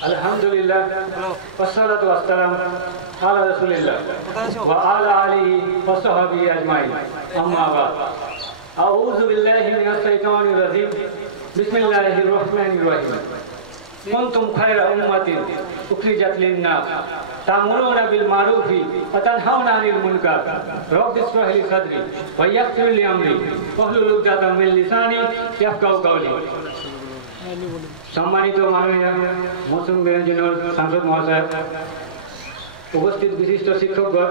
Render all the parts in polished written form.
Alhamdulillah, wassalatu wassalamu ala rasulillah wa ala alihi wa sahbihi ajma'in. Amma ba'd. A'udhu billahi minash shaitanir rajim. Bismillahir rahmanir rahim. Kuntum khayra ummatin ukhrijat lin-nas ta'muruna bil ma'rufi wa tanhauna 'anil munkar. Rabbi ishrah li sadri wa yassir li amri wahlul 'uqdatam min lisani yafqahu qawli. সম্মানিত মাননীয় মৌসুম বিরঞ্জন সাংসদ মহাশয়, উপস্থিত বিশিষ্ট শিক্ষকগণ,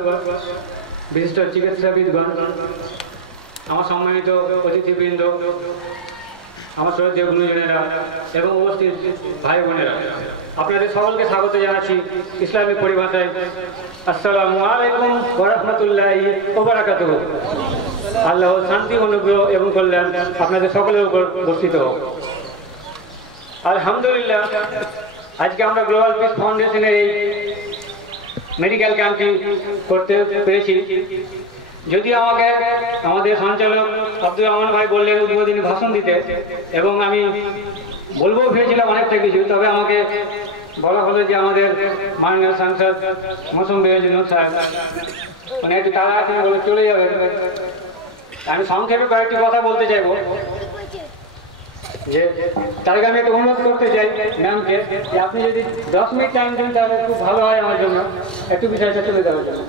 বিশিষ্ট চিকিৎসাবিদগণ, আমার সম্মানিত অতিথিবৃন্দ, আমার শ্রদ্ধেয় গুরুজনেরা এবং উপস্থিত ভাই বোনেরা, আপনাদের সকলকে স্বাগত জানাচ্ছি ইসলামিক পরিভাষায়। আসসালামু আলাইকুম ওয়া রাহমাতুল্লাহি ওয়া বারাকাতুহু। আল্লাহর শান্তি, অনুগ্রহ এবং কল্যাণ আপনাদের সকলের উপর বর্ষিত হোক। আলহামদুলিল্লাহ, আজকে আমরা গ্লোবাল পিস ফাউন্ডেশনের এই মেডিকেল ক্যাম্পটি করতে পেরেছি। যদিও আমাকে আমাদের সঞ্চালক আব্দুর রহমান ভাই বললেন উদ্বোধনী ভাষণ দিতে, এবং আমি বলবো ভেবেছিলাম অনেকটা কিছু, তবে আমাকে বলা হলো যে আমাদের মাননীয় সাংসদ মৌসুম বিরঞ্জন সাহেব মানে একটু তাড়াতাড়ি বলে চলে যাবে। আমি সংক্ষেপে কয়েকটি কথা বলতে চাইবো। যে তার আগে আমি একটু অনুরোধ করতে চাই ম্যামকে যে আপনি যদি 10 মিনিট টাইম দেন তাহলে খুব ভালো হয় আমার জন্য, একটু বিষয়টা তুলে দেওয়ার জন্য।